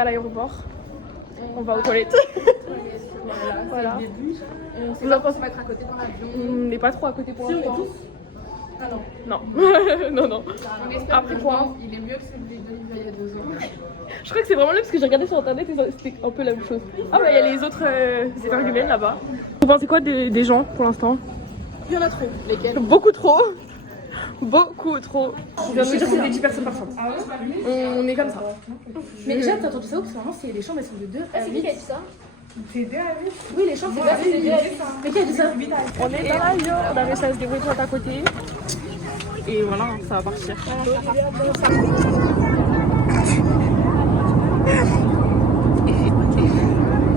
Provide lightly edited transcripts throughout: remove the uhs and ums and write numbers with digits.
à l'aéroport. On va aux toilettes. Voilà. Vous en pensez? Mettre à côté dans l'avion. On n'est pas trop à côté pour l'instant. Ah non. Non. Non, non. Après quoi? Il est mieux que celui de il y a 2 ans. Je crois que c'est vraiment là parce que j'ai regardé sur internet et c'était un peu la même chose. Ah bah il y a les autres énergumènes là-bas. Vous pensez quoi des gens pour l'instant? Il y en a trop. Lesquels? Beaucoup trop. Beaucoup trop. Je viens de me dire que c'est des 10 personnes par chambre. Ah ouais? On est comme ça. Mais déjà, t'as entendu ça où? Parce que vraiment, les chambres elles sont de 2 à 8. C'est qui a dit ça? C'est 2 à 8? Oui, les chambres c'est 2 à 8. Mais qui a dit ça? On est dans l'avion, on a réussi à se débrouiller à côté. Et voilà, ça va partir.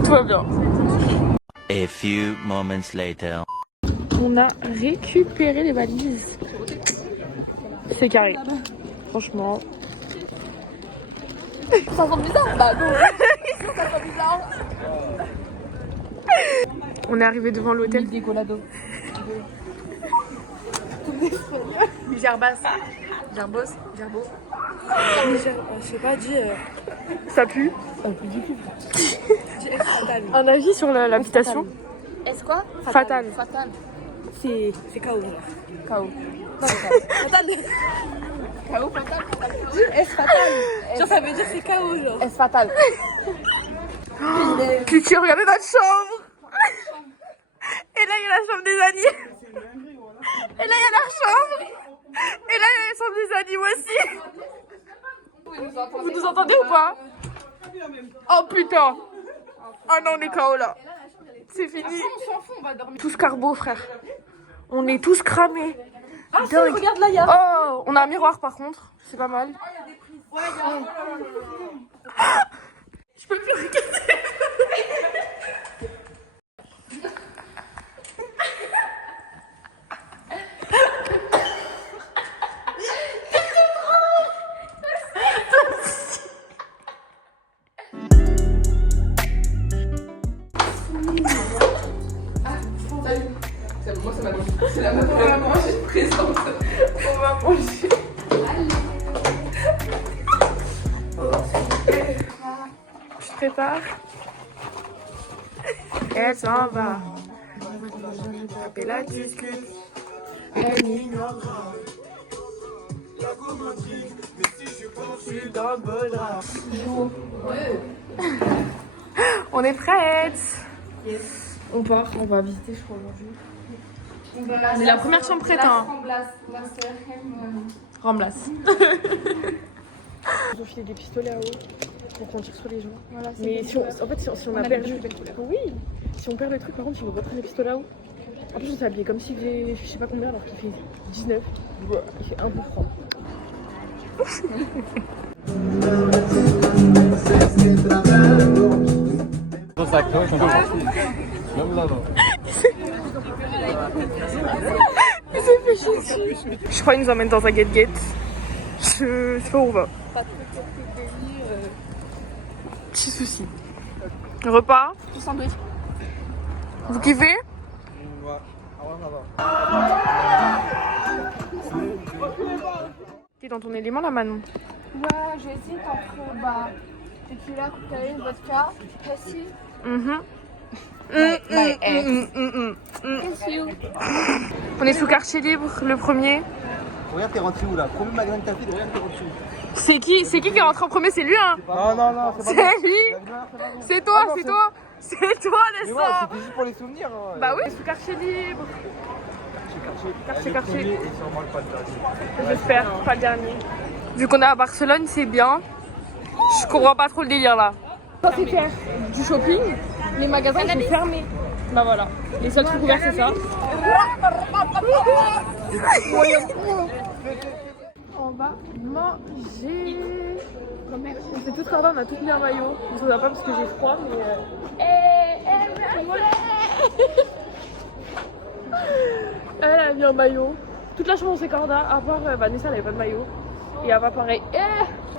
Tout va bien. A few moments later. On a récupéré les valises. C'est carré. Franchement. Ça sent bizarre? Bah non. Ça sent bizarre. On est arrivé devant l'hôtel. Décolado. Gerbas. Gerbos. Gerbo. Je sais pas, dis. Ça pue. Dis fatal. Un avis sur l'habitation? Est-ce quoi? Fatal. Fatal. C'est KO. KO. Fatal. KO fatal. Dis S fatal. Genre ça veut dire c'est KO genre. Est-ce fatal? Tu regardez notre chambre. Et là il y a la chambre des animaux. Et là il y a leur chambre. Et là il y a la chambre des animaux aussi. Vous nous entendez ou pas? Oh putain. Ah non on est KO là. C'est fini. On s'en fout, on va dormir. Tous carbo frère. On est tous cramés. Ah si, regarde là, il y a. Oh, on a un miroir par contre. C'est pas mal. Je peux plus regarder. Moi ça m'a mangé. C'est la meuf qui va manger présente. On va manger. Je prépare. Elle s'en va. Et la discute. Elle ignorera. Je suis dans le bon drap. On est prête. Yes. On part, on va visiter je crois aujourd'hui. On est la première chambre prête, hein. Remplace. Ils ont filé des pistolets à eau pour qu'on tire sur les gens. Voilà, mais si on, en fait, si on a perdu. Oui, si on perd le truc, par contre, ils nous reprennent les pistolets à eau. En plus, on s'est habillé comme s'il faisait je sais pas combien, alors qu'il fait 19. Il fait un peu froid. Il s'est fait chier dessus. Je crois qu'il nous emmène dans un get-get. Je sais pas où on va. Petit souci. Repas. Petit sandwich. Vous kiffez? T'es dans ton élément là, Manon? Ouais, j'hésite entre tequila, cocktail, vodka, Cassie. On est sous quartier libre, le premier. Regarde, t'es rentré où là? Premier magasin que t'as fait, regarde, t'es rentré où? C'est qui est rentré en premier? C'est lui, hein? Non, non, non, C'est lui. C'est toi, c'est toi. C'est toi, Mais le ouais, sang. c'était juste pour les souvenirs. Hein. Bah oui, sous quartier libre. Quartier. Et sûrement pas le dernier. J'espère, pas le dernier. Vu qu'on est à Barcelone, c'est bien. Je comprends pas trop le délire là. Quand c'est faire du shopping, les magasins ils sont fermés. Bah voilà, les seuls trucs ouverts c'est ça. On va manger. On s'est tous cordés, on a tous mis un maillot. Je ne sais pas parce que j'ai froid, mais. Elle a mis un maillot. Toute la chambre on s'est cordés, à part Vanessa, elle avait pas de maillot. Et Ava pareil.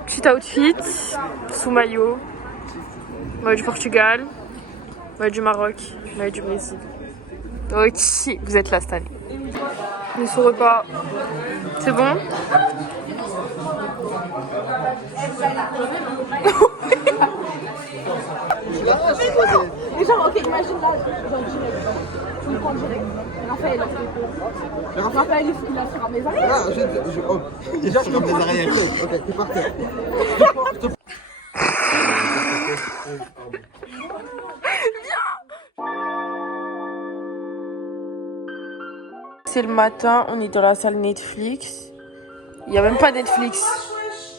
Petit outfit, sous maillot. Maillot du Portugal, maillot du Maroc, maillot du Brésil. Ok, vous êtes là cette année. Nous sous repas. C'est bon? Mais genre, ok, imagine là, genre direct. Tu me prends direct. Raphaël, Raphaël, il a sur mes arrières. Ah, déjà, je te prends des arrières. Ok, t'es par terre. C'est le matin, on est dans la salle Netflix. Il n'y a même pas Netflix.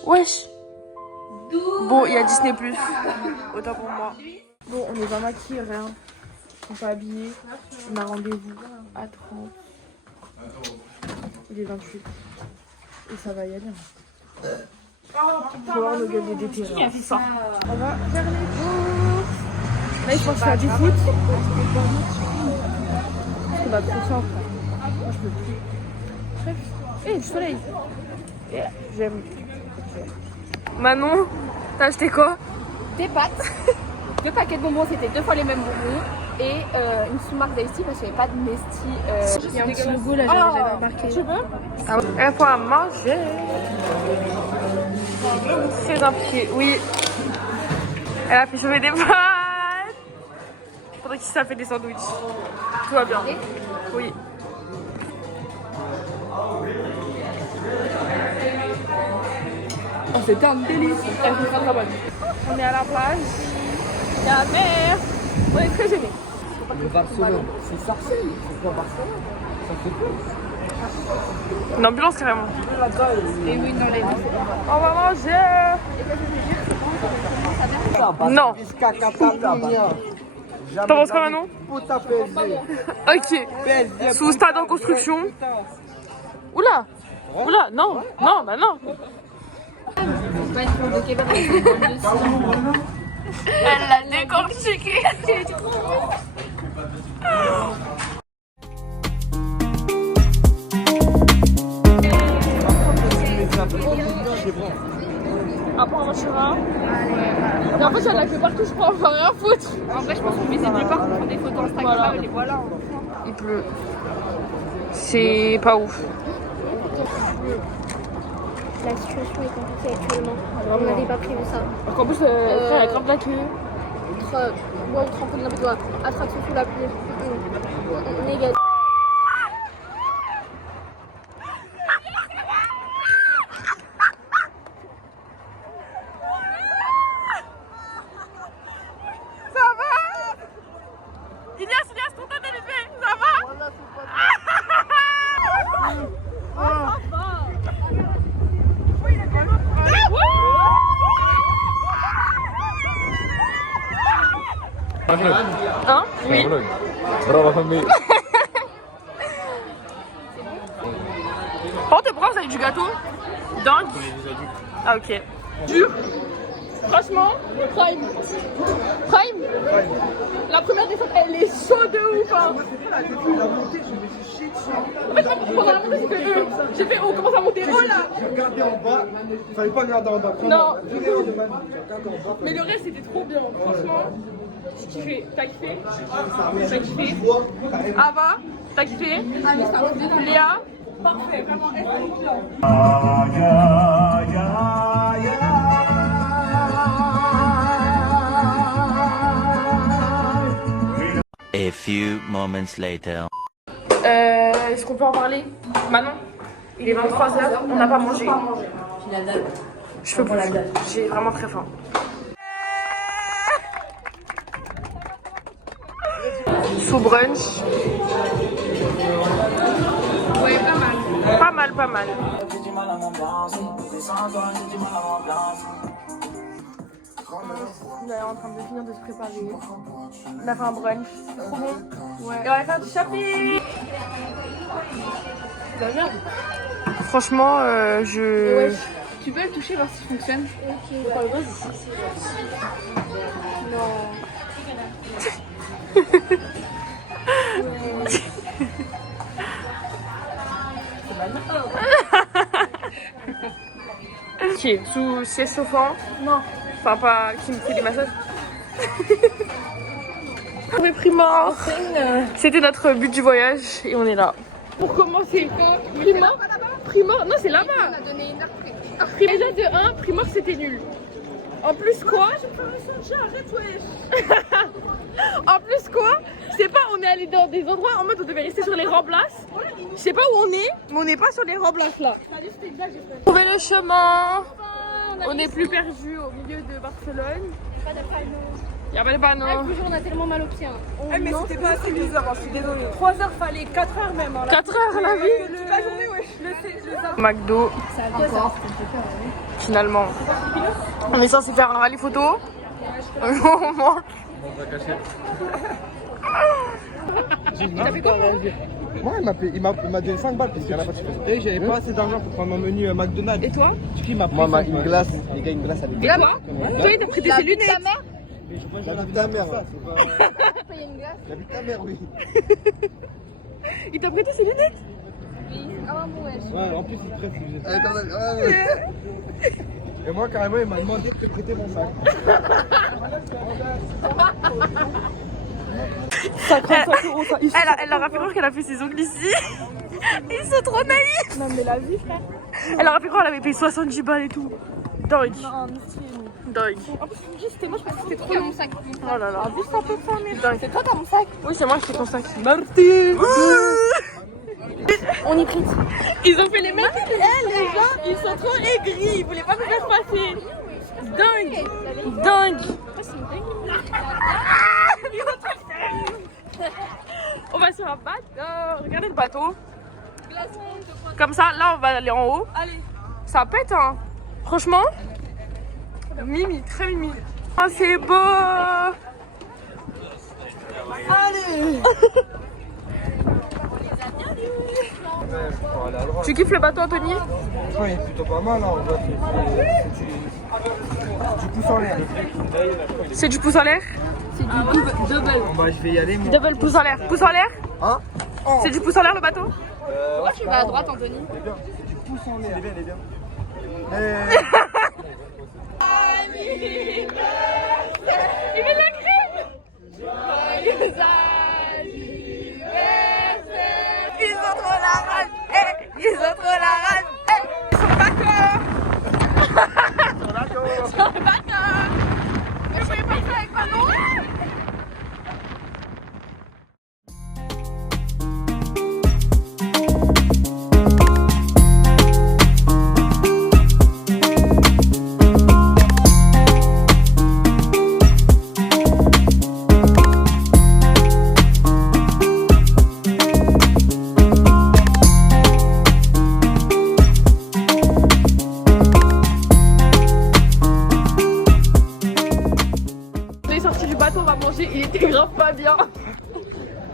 Wesh. Bon, il y a Disney+. Autant pour moi. Bon, on est pas maquillés, rien. On n'est pas habillés. On a rendez-vous à 30. Il est 28. Et ça va y aller. Faut voir nos gueules d'été. On va faire les courses. Là, je pense faire du foot. On a trop faim. Moi, je peux plus. Bref. Du soleil. J'aime. Manon, t'as acheté quoi? Des pâtes. 2 paquets de bonbons, c'était 2 fois les mêmes bonbons. Et une sous-marque d'Aïsti parce qu'il n'y avait pas de Nesti. Il y a un petit logo là, j'avais remarqué. Tu veux? Ah ouais. Elle faut à manger. Très impliquée, oui. Elle a fait chauffer des pâtes. Pendant qu'il s'est fait des sandwichs. Tout va bien. Oui. Oh, c'était un délice. Elle est très bonne. On est à la plage. La mer. On est très gênés. Le Barcelone, c'est sorcier. C'est quoi Barcelone? Ça fait quoi? Une ambulance carrément. Et oui, dans les deux. On va manger. Non. Jusqu'à Catalunya. T'en penses quoi Manon? Puta PSG. Ok. Sous stade en construction. Oula. Oula, non. Non, bah non. Elle l'a décortiqué. Après on marchera. Et en fait il y en a que partout je crois, on va rien foutre. En vrai, je pense qu'on visite nulle part pour prendre des photos Instagram et les voilà. Il pleut. C'est pas ouf. La situation est compliquée actuellement. On n'avait pas prévu ça. Donc en plus, frère, elle grimpe la queue. Wow, trempe de la plupart. Attraction sous la pluie. Négatif. Ilias, ton tête elle est fait, ça va? Hein? Oui. Bravo famille. Par contre, pourquoi vous avez du gâteau? Dingue. Ah ok. Dur. Franchement, Prime. Prime. La première descente, elle est chaude de ouf. Hein. En fait, pendant la montée, c'est que j'ai fait on commence à monter haut là. Regardez en bas. Fallait pas regarder en bas. Non. Mais le reste, c'était trop bien. Franchement, j'ai kiffé. T'as kiffé? T'as kiffé? Ava, t'as kiffé? Léa? Parfait, vraiment, elle A few moments later. Est-ce qu'on peut en parler? Manon, il est 23h, on n'a pas mangé. Je peux plus. J'ai vraiment très faim. Sous brunch. Ouais, pas mal. Pas mal, pas mal. On est en train de finir de se préparer. On a fait un brunch. C'est trop bon. Ouais. Et on va faire du shopping. Ça va bien. Franchement, je... Ouais. Tu peux le toucher, voir si ça fonctionne? Ok. Non. Ok, sous siège chauffant. Non. Enfin, pas qui me fait des massages. Oui, Primor. C'était notre but du voyage et on est là. Pour commencer, Primor. Primor, non, c'est là-bas. On a donné une heure près. Déjà de 1, Primor c'était nul. En plus quoi? Arrête, wesh. En plus quoi, je sais pas, on est allé dans des endroits en mode on devait rester sur les remplaces. Je sais pas où on est, mais on n'est pas sur les remplaces là. Trouver le chemin. On n'est plus perdu au milieu de Barcelone. Y'a pas de panneaux. Toujours, on a tellement mal aux pieds. Mais c'était pas assez 10 heures, je suis désolée. 3 heures, fallait 4 heures même. 4 heures la vie. Toute la journée, ouais. McDo. Finalement. On est censé faire un rallye photo. On manque. Moi, il m'a donné 5 balles parce qu'à la fin, j'avais pas assez d'argent pour prendre mon menu McDonald's. Et toi? Qui m'a pris moi, une glace, les gars, une glace avec Et toi? Toi, il t'a prêté ses lunettes. Ta mère la vie de ta mère. paye une glace. La vie de ta mère, oui. Il t'a prêté ses lunettes? Oui. Ah bon, wesh. Ouais, en plus, il prête. Ah ouais. Et moi, carrément, il m'a demandé de te prêter mon sac. Elle leur a fait croire qu'elle a fait ses ongles ici. Ils sont trop naïfs. Non, mais la vie, frère. Elle leur a fait croire qu'elle avait payé 70 balles et tout. Dingue. Dingue. En plus, tu me dis, c'était moi, je pensais que c'était trop Trop mon sac. Oh là là. Juste un peu faim, mais Dingue. c'est toi, t'as mon sac. Oui, c'est moi, je fais ton sac. Merci. On est frites. Ils ont fait les mêmes. Eh, les gens, ils sont trop aigris. Ils voulaient pas nous faire passer. Dingue. Dingue. On va sur un bateau. Regardez le bateau. Comme ça, là, on va aller en haut. Allez. Ça pète, hein. Franchement. Mimi, très mimi. Ah, c'est beau. Allez. Tu kiffes le bateau, Anthony? Ouais, il est plutôt pas mal, hein. On voit que c'est du pouce en l'air. C'est du pouce en l'air? Bon, bah, je vais y aller, moi. Double pouce en l'air. Pouce en l'air? Hein? C'est du pouce en l'air le bateau? Pourquoi tu vas à droite, Anthony? C'est bien. C'est du pouce en l'air. Il est bien, il est bien. Il met de la crème. Ils ont trop la rage. Ils ont trop la rage. Ils sont d'accord. Ils sont d'accord. Mais je voulais pas ça avec maman. Il était grave pas bien.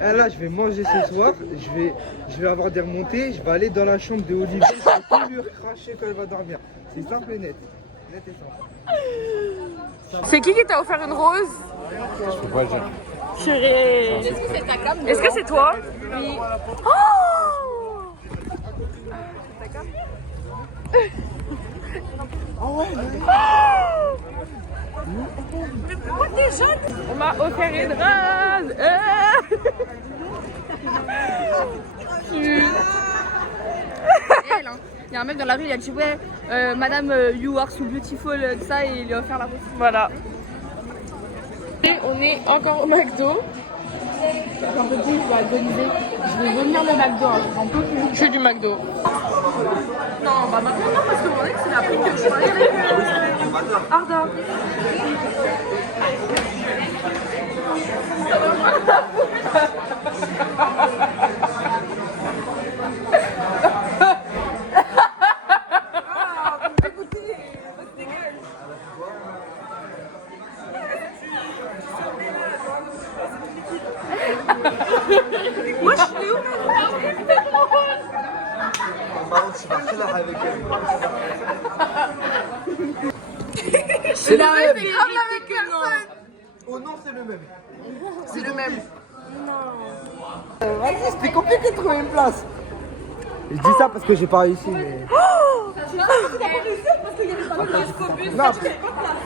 Et là, je vais manger ce soir. Je vais avoir des remontées. Je vais aller dans la chambre de Olivier. Je vais tout lui recracher quand elle va dormir. C'est simple et net. Net et simple. C'est qui t'a offert une rose? Je peux pas le dire. Chérie. Est-ce que c'est ta gamme? Est-ce que c'est toi? Oui. Oh, mais pourquoi t'es jeune? On m'a offert une rose. Elle, hein. Il y a un mec dans la rue, il a dit ouais, madame, you are so beautiful, tout ça, et il lui a offert la rose. Voilà. Et on est encore au McDo. J'en peux plus, je vais agoniser. Je vais venir le McDo, hein, j'en peux plus. Je fais du McDo. Non, bah maintenant, non, parce que mon ex, il a pris que je suis allée avec Arda. C'est le même. Oh non, c'est le même. C'est le même. Vas-y, c'était compliqué de trouver une place. Je dis ça parce que j'ai pas réussi, mais.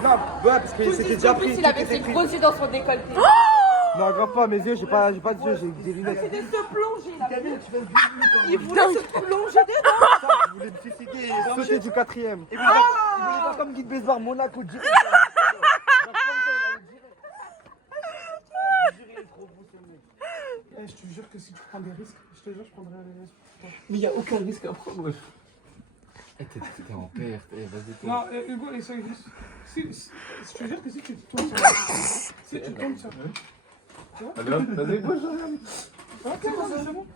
Non, ouais, parce que c'était déjà pris. Il avait ses gros yeux dans son décolleté. Non, grave pas, mes yeux, j'ai pas de yeux, j'ai des lunettes. C'était se plonger là. Il voulait se plonger dedans. Je voulais me suicider et sauter du 4ème. Il voulait pas comme Guy Besbar, Monaco direct. prends des risques. Je te jure, je prendrai des risques. Mais il n'y a aucun risque à prendre. T'es en perte, vas-y. Non, Hugo, essaye juste. Je te jure que si tu tombes sur si tu tombes sur Alors, vas-y, bouge. c'est quoi ça, c'est bon?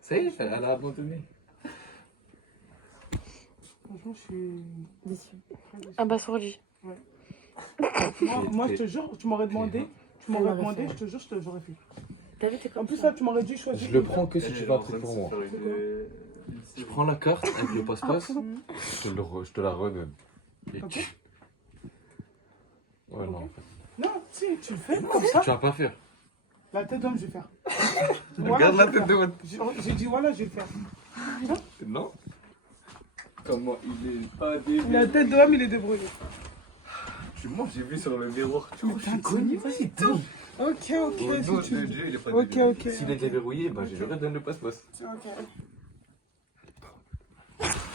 Ça y est, elle a abandonné. Franchement, je suis Déçu. Abasourdi. moi, je te jure, tu m'aurais demandé, je te jure, j'aurais fait. T'as vu, t'es En plus, là, tu m'aurais dit choisir. Je le prends que si tu veux un truc pour moi. Je prends la carte avec le passe-passe, je te la redonne. Et Ok. Ouais, non, en fait. Non, si, tu le fais comme ça. Tu vas pas faire. La tête d'homme, je vais faire. Regarde la tête de votre. J'ai dit, voilà, je vais le faire. Non. Comment il est pas débile. La tête d'homme, il est débrouillé. Moi, j'ai vu sur le miroir. Tu vois, je Putain, suis connu, vas-y, donne. Ok, Au nom si de tu veux. Dieu, il est pas Ok, débile. ok. S'il est déverrouillé, bah, je lui redonne le passe-passe. Ok.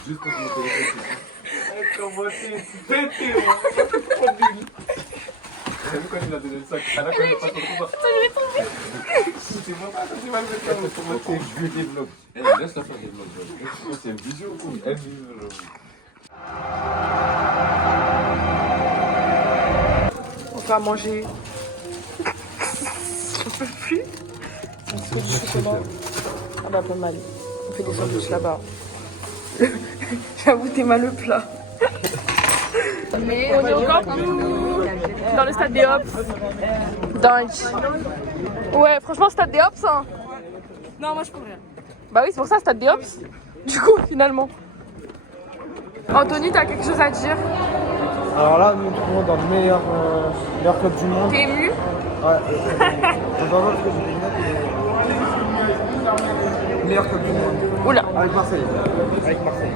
Juste pour que mon téléphone. Comment t'es pété, T'as vu quand il a donné le sac? À la fin, il a pas son combat. C'est moi pas, c'est mal le cas. Je lui des vlogs. Laisse-la faire des vlogs. C'est une vision ou elle vit. On va manger. On peut plus. On fait du chocolat. Ah bah pas mal. On fait des sandwichs là-bas. J'avoue, t'es mal le plat. Mais on est encore dans le stade des Hops. Dingue. Ouais, franchement, stade des Hops. Hein. Non, moi je prends rien. Bah oui, c'est pour ça, stade des Hops. Du coup, finalement. Anthony, t'as quelque chose à dire? Alors là, nous nous trouvons dans le meilleur club du monde. T'es ému? Ouais. On va voir parce que j'ai des lunettes. Le meilleur club du monde. Oula. Avec Marseille. Avec Marseille.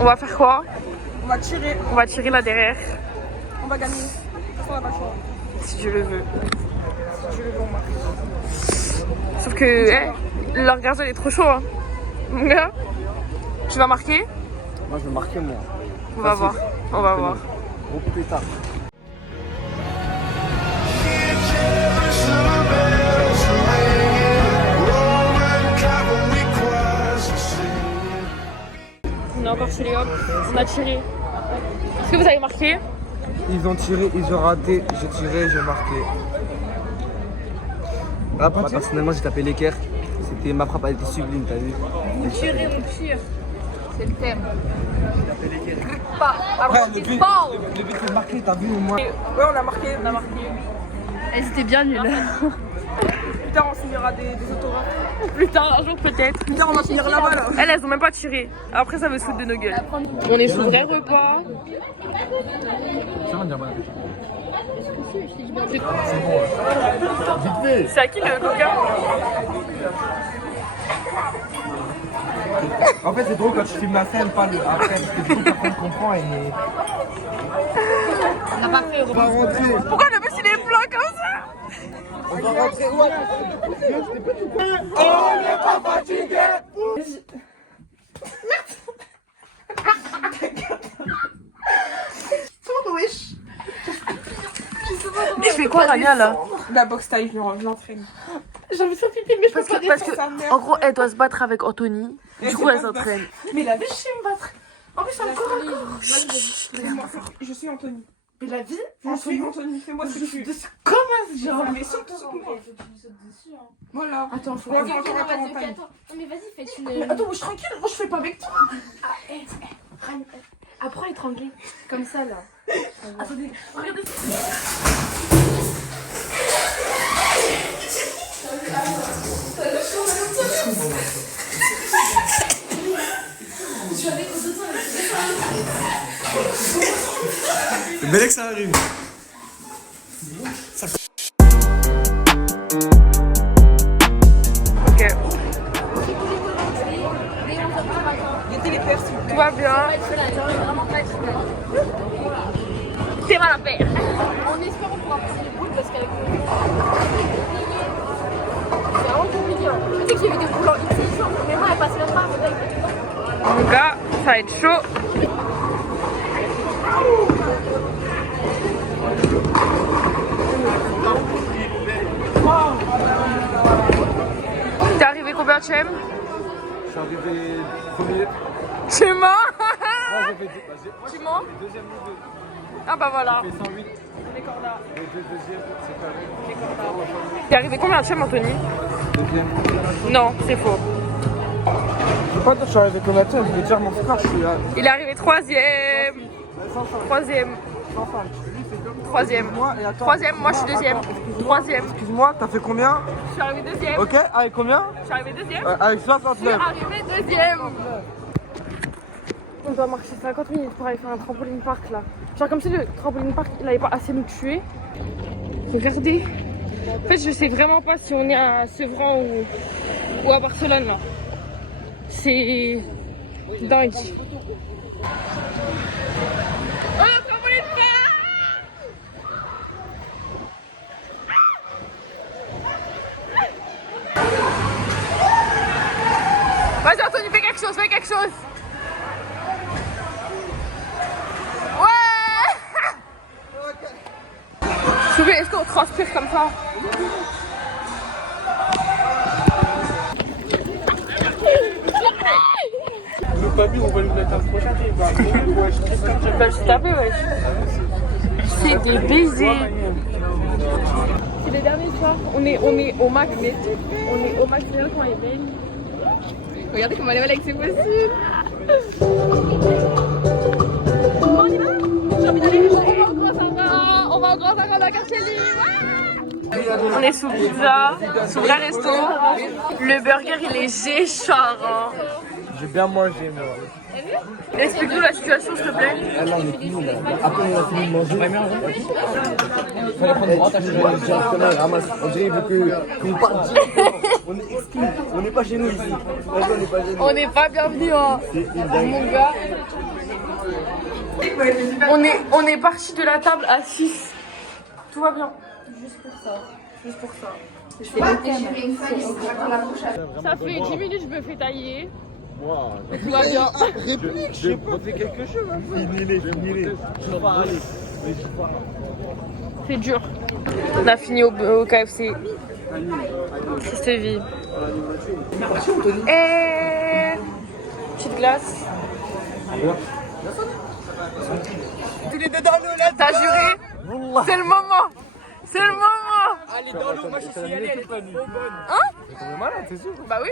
On va faire quoi? On va tirer, On va tirer là derrière. on va gagner. On va pas le choix. Si Dieu le veut. Sauf que leur gardien il est trop chaud. Hein. Mon gars, tu vas marquer? Moi, je vais marquer, moi. On va voir. On va voir. Gros pétard. On est encore chez les Hops. On a tiré. Est-ce que vous avez marqué? Ils ont tiré, ils ont raté. J'ai tiré, j'ai marqué. Là, moi, personnellement, j'ai tapé l'équerre. C'était ma frappe, elle était sublime, t'as vu? Vous tirez, on tire. C'est le thème. Pas. Après, le but c'est de marquer, t'as vu, moi. Ouais, on a marqué. On a marqué. Elles étaient bien nulles. Plus tard, on signera des autographes. Plus tard, un jour peut-être. Plus tard, on va finir là-bas là. Elles ont même pas tiré. Après, ça veut se foutre de nos gueules. On est sous vrai repas. C'est à qui le coca? En fait, c'est drôle quand tu filmes la scène, pas le après, parce que du coup, personne comprend et. On va rentrer. Pourquoi le bus il est blanc comme ça? On va rentrer, ouais. On n'est pas fatigué. Il fait quoi Rania là? La boxe taille, je l'entraîne. J'ai envie de faire pipi mais je peux pas parce que en gros elle doit se battre avec Anthony. Du coup elle s'entraîne. Mais la vie, je sais me battre. En plus, encore. Je suis Anthony. Mais la vie, Je suis Anthony, fais-moi ce que tu veux. comment genre? Mais saute sur moi. Voilà. Attends, faut Ouais, pas. attends, attends, attends. Mais vas-y, fais une. Mais attends, moi je suis tranquille, moi je fais pas avec toi. Apprends à étrangler. Comme ça là. Attendez, regardez. Le Belek, ça arrive. Ok. Hein? C'est mal à faire. On espère qu'on pourra passer les boules parce qu'avec le c'est vraiment compliqué. Tu sais que j'ai vu des boules en X, mais moi elle passe même pas. Mon gars, ça va être chaud. T'es arrivé combien, Chem? Je suis arrivé premier. Tu mens? Non, j'ai fait Tu mens? deuxième niveau. Ah bah voilà. J'ai fait 108. Les cordas. Et deuxième, c'est pareil. T'es arrivé combien, Chem, Anthony? Deuxième. Non, c'est faux. Je peux pas dire que je suis arrivé combien de temps, je vais dire mon frère, je suis là. Il est arrivé troisième. Troisième. Troisième. Troisième, moi je suis deuxième. Troisième. Excuse-moi, t'as fait combien? Je suis arrivé deuxième. Ok, avec combien? Je suis arrivé deuxième. Avec Je suis 69. arrivé deuxième. On doit marcher 50 minutes pour aller faire un trampoline park là. Genre comme si le trampoline park il n'allait pas assez nous tuer. Regardez. En fait je sais vraiment pas si on est à Sevran ou à Barcelone là. C'est dingue. Oh, le trampoline park! Vas-y Anthony, fais quelque chose, fais quelque chose. Ouais. Est-ce qu'on transpire comme ça? Le papier, on va lui mettre un prochain film. Je vais se taper, wesh. C'est des baisers. C'est le dernier soir. On est au max. On est au max. Regarde comment elle est belle. Regardez comment elle est belle avec ses fossiles. On y va? J'ai envie d'aller. On va au Grand Sarah, la Cartelli. On est sous pizza, sous vrai resto. Le burger il est géchard. J'ai bien mangé, moi. Explique-nous la situation, s'il te plaît. Là, on est fini, là. Après, on a fini de manger. Il fallait prendre droite, directement, il ramasse. On dirait qu'on parte directement. On est exclus. On n'est pas chez nous ici. On n'est pas chez nous. On n'est pas bienvenus, hein. Mon gars. On est parti de la table à 6. Tout va bien. Juste pour ça. Juste pour ça. Ça fait 10 minutes que je me fais tailler. Wow. Tout va bien. Réplique, je sais pas. Fais quelque chose. Finis-les. Tu vas pas aller. C'est dur. On a fini au KFC. Triste vie. Et petite glace. Tous les deux dans l'eau, là. T'as juré? C'est le moment. C'est le moment. Allez, dans l'eau, moi, je suis allé, elle est pas bonne. Hein? T'es malade, c'est sûr. Bah oui.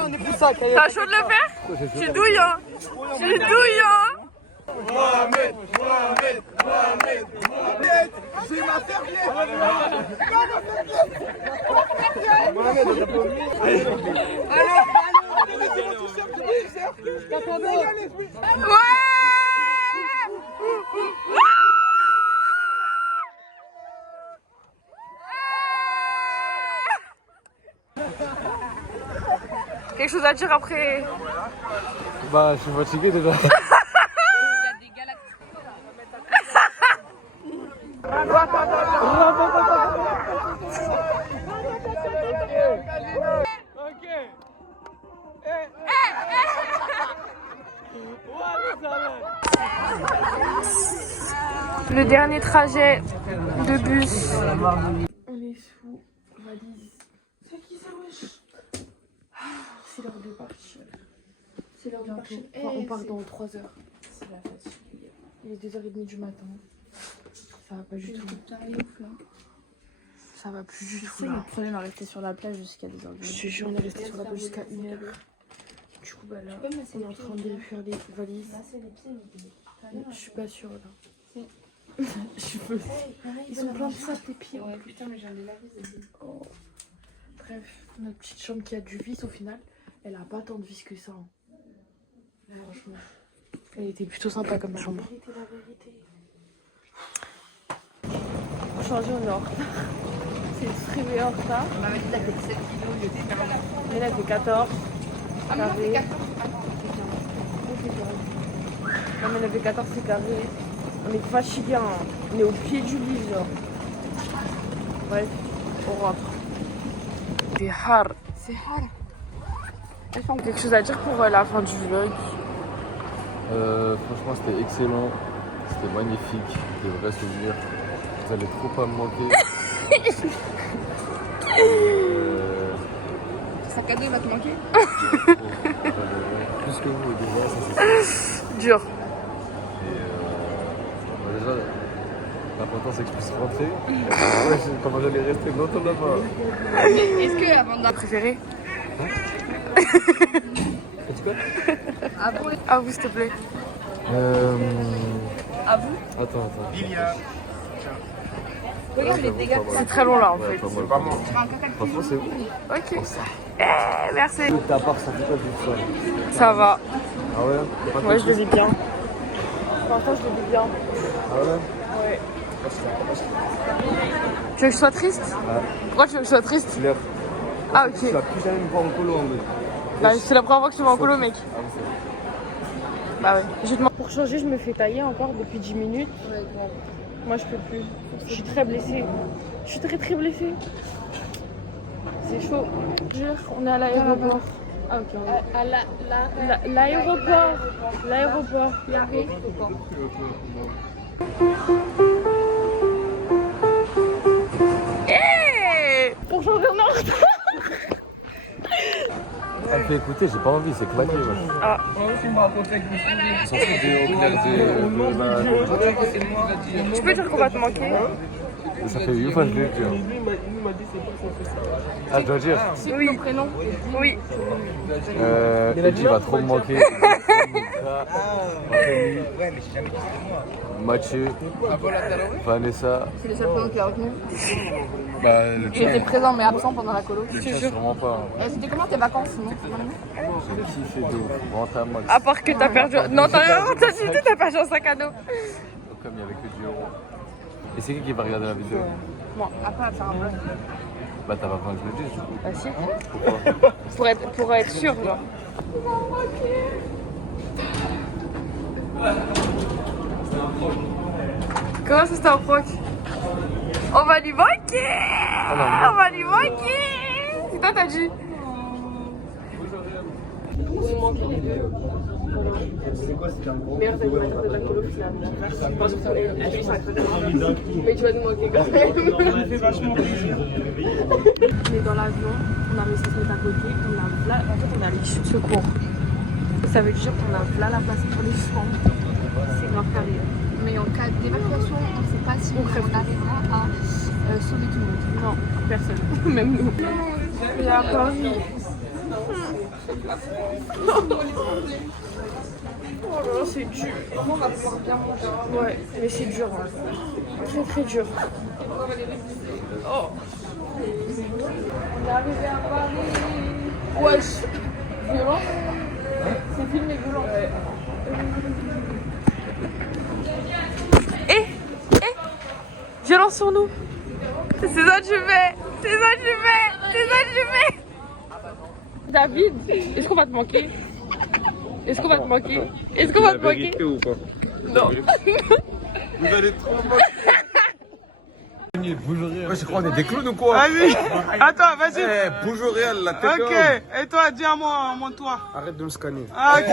On est plus ça, T'as chaud de le faire? Je suis douille, hein. Je suis douille, hein. Mohamed, j'ai ma serviette. Mohamed, on t'a pas oublié. Ouais. Quelque chose à dire après? Bah, je suis fatigué déjà. Le dernier trajet de bus. On est sous valise. C'est qui ça, wesh? C'est l'heure de partir. C'est l'heure de partir. On part dans 3 heures. C'est la fatigue. Il est 2h30 du matin. Ça va pas du tout. Ça va plus du tout. Le problème à rester sur la plage jusqu'à 2h du matin. Je te jure, on est resté sur la plage jusqu'à 1h. Du coup, bah là, on est en train de faire les valises. Je suis pas sûre là. Je suis pas sûre. Ils sont pleins de sable tes pieds. Ouais, putain, mais j'en ai lavé. Oh. Bref, notre petite chambre qui a du vis au final, elle a pas tant de vis que ça. Hein. Franchement, elle était plutôt sympa comme chambre. La vérité. Pour changer, on est en retard. C'est le réveillé en retard. On m'a dit que t'as fait 17 kilos, il était 40. Mais là, elle fait 14. Ah, mais non, c'est 14. Non mais le V14 c'est carré. On est fatigué, hein. On est au pied du lit genre. Bref, on rentre. C'est hard. C'est hard. Quelque chose à dire pour la fin du vlog? Franchement, c'était excellent. C'était magnifique. Des vrais souvenirs. Vous allez trop pas me manquer. Sac à dos va te manquer. Plus que vous, déjà, ça c'est Dur. déjà, l'important c'est que je puisse rentrer. Comment j'allais rester longtemps là-bas. Mais est-ce que avant de Préféré? À vous s'il te plaît. À vous. Attends. Regarde les dégâts. C'est très long là en fait. Franchement, c'est bon. Ok. Merci. Ta part, ça fait pas du tout Ça va. Ah ouais? Ouais, je le vis bien. Pour l'instant, je le vis bien. Ah ouais? Ouais. Tu veux que je sois triste? Pourquoi tu veux que je sois triste? Ah ok. Tu vas plus jamais me voir en colo en mode. Bah, c'est la première fois que je te vois en colo mec. Ah oui, c'est vrai. Bah ouais. Pour changer, je me fais tailler encore depuis 10 minutes. Moi, je peux plus. Je suis très blessée. Je suis très blessée. C'est chaud. Jure, on est à l'aéroport. Ah ok. L'aéroport. L'aéroport. Hey! Pour changer, on est en retard. Elle fait écouter, j'ai pas envie, c'est claqué. Ah. Tu peux dire qu'on va te manquer? Ça fait 8 fois que je l'ai dit. Ah, je dois dire. Oui. Ton prénom? Oui. Eddie va trop me manquer. Mathieu, Vanessa. C'est le seul prénom qui a retenu. Bah, le Il était présent mais absent pendant la colo. tien, sûrement pas. C'était comment tes vacances sinon? J'ai kiffé de ouf. Rentable max. À part que t'as perdu. Non, t'as rien rentabilité, t'as perdu un sac à dos. Comme il y avait que 10 €. Et c'est qui va regarder la vidéo? Moi. Après, à faire un vlog. Bah, t'as pas besoin que je le dise du coup. Bah si. Pourquoi? Pour être sûr, genre. Comment ça c'était un proc? On va lui manquer! On va lui manquer! C'est toi t'as dit? Meilleur animateur de la colo finalement. Mais tu vas nous manquer quand même. On est dans l'avion, on a réussi à se mettre à côté, en fait on a les chutes secours. Ça veut dire qu'on a là la place pour les soins. C'est grave carré. Mais en cas d'évacuation, on ne sait pas si on arrivera à sauver tout le monde. Non, personne. Même nous. Il y a Paris. Oh là là, c'est dur. On va pouvoir bien manger. Ouais, mais c'est dur. Hein. Très dur. Oh. On est arrivé à Paris. Wesh. Violent. C'est filmé violent. Violence sur nous. C'est ça que tu fais. David, est-ce qu'on va te manquer? Est-ce qu'on va te manquer? Ou pas? Non. Vous allez trop manquer. Bonjour Réal. Je crois qu'on est des clowns ou quoi? Vas-y. Attends, vas-y. Bonjour Réal, la tête. Ok. Et toi, dis à moi, toi. Arrête de me scanner. Ok.